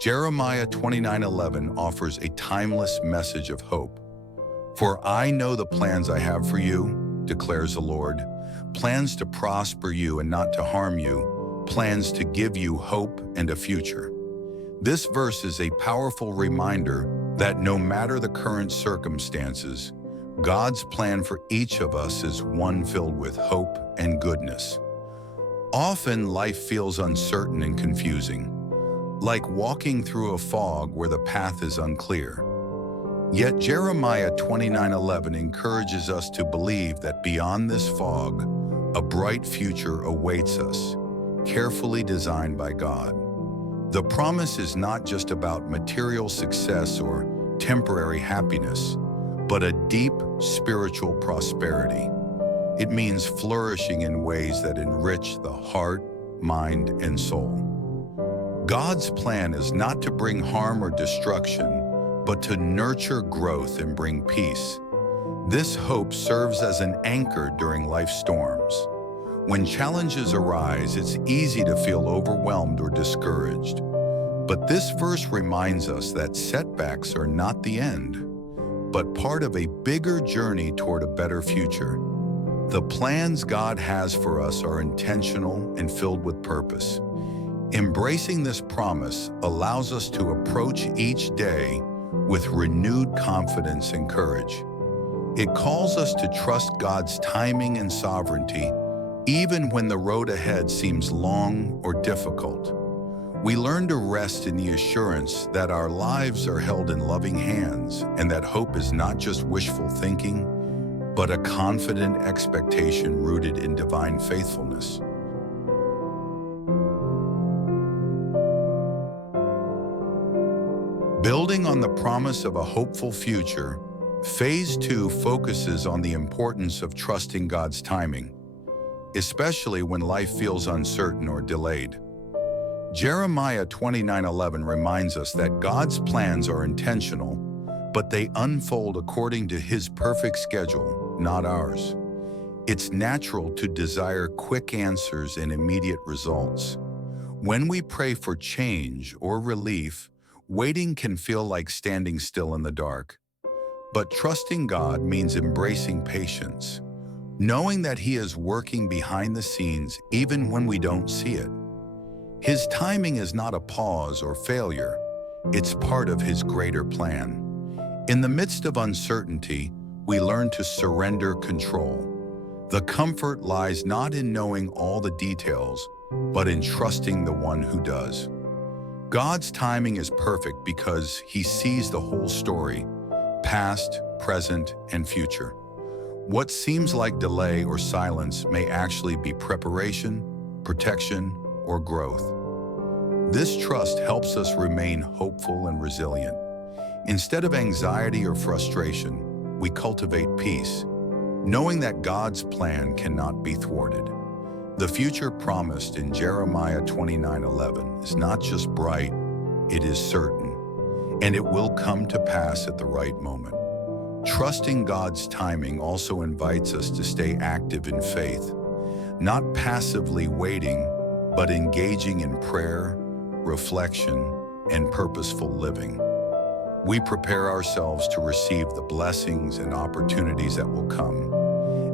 Jeremiah 29:11 offers a timeless message of hope. "For I know the plans I have for you, declares the Lord, plans to prosper you and not to harm you, plans to give you hope and a future." This verse is a powerful reminder that no matter the current circumstances, God's plan for each of us is one filled with hope and goodness. Often life feels uncertain and confusing, like walking through a fog where the path is unclear. Yet Jeremiah 29:11 encourages us to believe that beyond this fog, a bright future awaits us, carefully designed by God. The promise is not just about material success or temporary happiness, but a deep spiritual prosperity. It means flourishing in ways that enrich the heart, mind, and soul. God's plan is not to bring harm or destruction, but to nurture growth and bring peace. This hope serves as an anchor during life's storms. When challenges arise, it's easy to feel overwhelmed or discouraged. But this verse reminds us that setbacks are not the end, but part of a bigger journey toward a better future. The plans God has for us are intentional and filled with purpose. Embracing this promise allows us to approach each day with renewed confidence and courage. It calls us to trust God's timing and sovereignty, even when the road ahead seems long or difficult. We learn to rest in the assurance that our lives are held in loving hands and that hope is not just wishful thinking, but a confident expectation rooted in divine faithfulness. Building on the promise of a hopeful future, Phase 2 focuses on the importance of trusting God's timing, especially when life feels uncertain or delayed. Jeremiah 29:11 reminds us that God's plans are intentional, but they unfold according to His perfect schedule, not ours. It's natural to desire quick answers and immediate results. When we pray for change or relief, waiting can feel like standing still in the dark. But trusting God means embracing patience, knowing that He is working behind the scenes even when we don't see it. His timing is not a pause or failure, it's part of His greater plan. In the midst of uncertainty, we learn to surrender control. The comfort lies not in knowing all the details, but in trusting the One who does. God's timing is perfect because He sees the whole story, past, present, and future. What seems like delay or silence may actually be preparation, protection, or growth. This trust helps us remain hopeful and resilient. Instead of anxiety or frustration, we cultivate peace, knowing that God's plan cannot be thwarted. The future promised in Jeremiah 29:11 is not just bright, it is certain, and it will come to pass at the right moment. Trusting God's timing also invites us to stay active in faith, not passively waiting, but engaging in prayer, reflection, and purposeful living. We prepare ourselves to receive the blessings and opportunities that will come.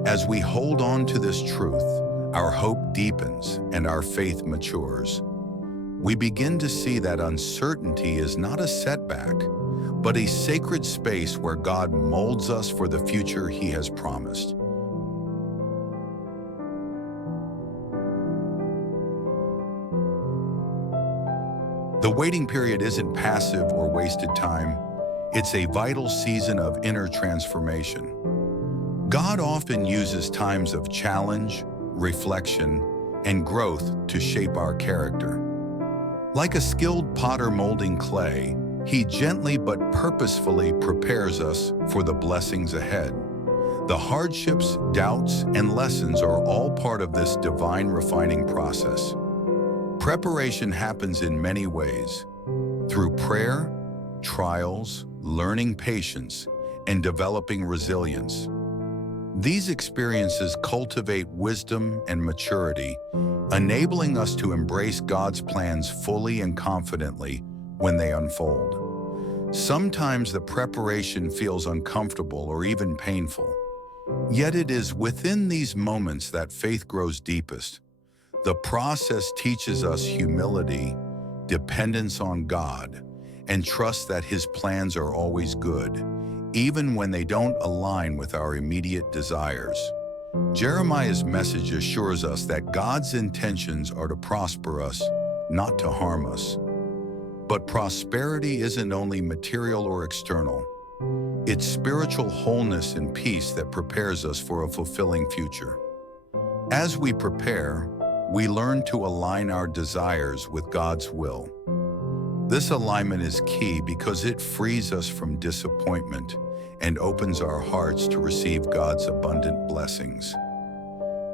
As we hold on to this truth, our hope deepens and our faith matures. We begin to see that uncertainty is not a setback, but a sacred space where God molds us for the future He has promised. The waiting period isn't passive or wasted time. It's a vital season of inner transformation. God often uses times of challenge, reflection, and growth to shape our character. Like a skilled potter molding clay, He gently but purposefully prepares us for the blessings ahead. The hardships, doubts, and lessons are all part of this divine refining process. Preparation happens in many ways, through prayer, trials, learning patience, and developing resilience. These experiences cultivate wisdom and maturity, enabling us to embrace God's plans fully and confidently when they unfold. Sometimes the preparation feels uncomfortable or even painful. Yet it is within these moments that faith grows deepest. The process teaches us humility, dependence on God, and trust that His plans are always good, even when they don't align with our immediate desires. Jeremiah's message assures us that God's intentions are to prosper us, not to harm us. But prosperity isn't only material or external. It's spiritual wholeness and peace that prepares us for a fulfilling future. As we prepare, we learn to align our desires with God's will. This alignment is key because it frees us from disappointment and opens our hearts to receive God's abundant blessings.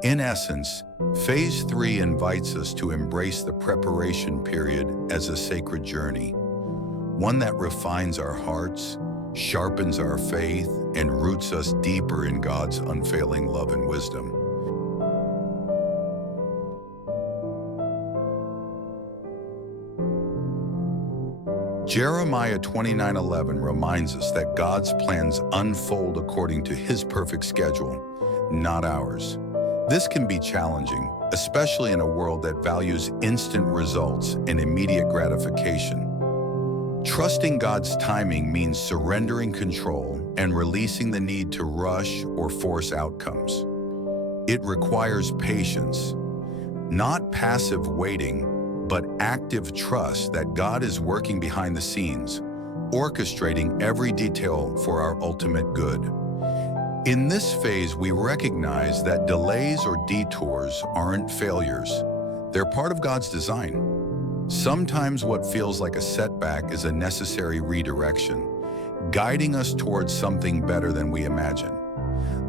In essence, Phase 3 invites us to embrace the preparation period as a sacred journey, one that refines our hearts, sharpens our faith, and roots us deeper in God's unfailing love and wisdom. Jeremiah 29:11 reminds us that God's plans unfold according to His perfect schedule, not ours. This can be challenging, especially in a world that values instant results and immediate gratification. Trusting God's timing means surrendering control and releasing the need to rush or force outcomes. It requires patience, not passive waiting, but active trust that God is working behind the scenes, orchestrating every detail for our ultimate good. In this phase, we recognize that delays or detours aren't failures. They're part of God's design. Sometimes what feels like a setback is a necessary redirection, guiding us towards something better than we imagine.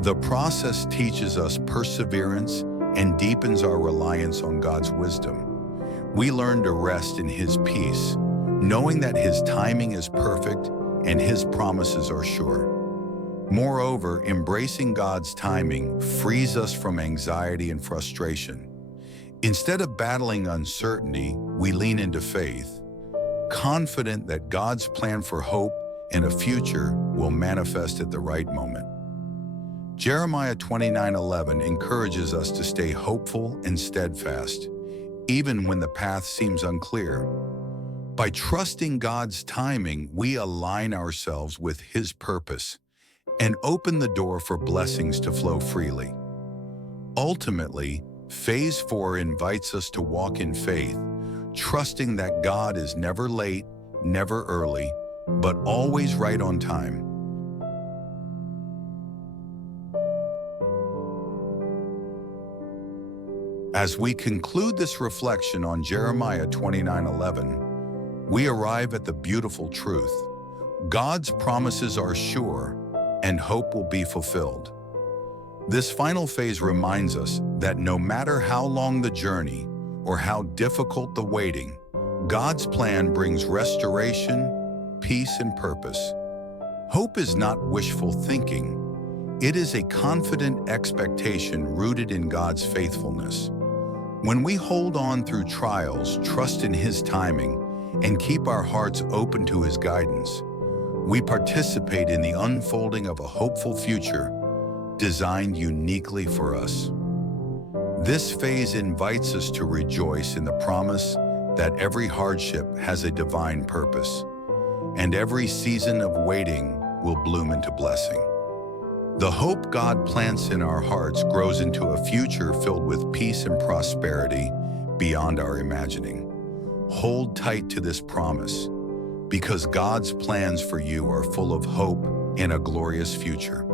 The process teaches us perseverance and deepens our reliance on God's wisdom. We learn to rest in His peace, knowing that His timing is perfect and His promises are sure. Moreover, embracing God's timing frees us from anxiety and frustration. Instead of battling uncertainty, we lean into faith, confident that God's plan for hope and a future will manifest at the right moment. Jeremiah 29:11 encourages us to stay hopeful and steadfast, even when the path seems unclear. By trusting God's timing, we align ourselves with His purpose and open the door for blessings to flow freely. Ultimately, Phase 4 invites us to walk in faith, trusting that God is never late, never early, but always right on time. As we conclude this reflection on Jeremiah 29:11, we arrive at the beautiful truth. God's promises are sure, and hope will be fulfilled. This final phase reminds us that no matter how long the journey or how difficult the waiting, God's plan brings restoration, peace, and purpose. Hope is not wishful thinking. It is a confident expectation rooted in God's faithfulness. When we hold on through trials, trust in His timing, and keep our hearts open to His guidance, we participate in the unfolding of a hopeful future designed uniquely for us. This phase invites us to rejoice in the promise that every hardship has a divine purpose, and every season of waiting will bloom into blessing. The hope God plants in our hearts grows into a future filled with peace and prosperity beyond our imagining. Hold tight to this promise, because God's plans for you are full of hope and a glorious future.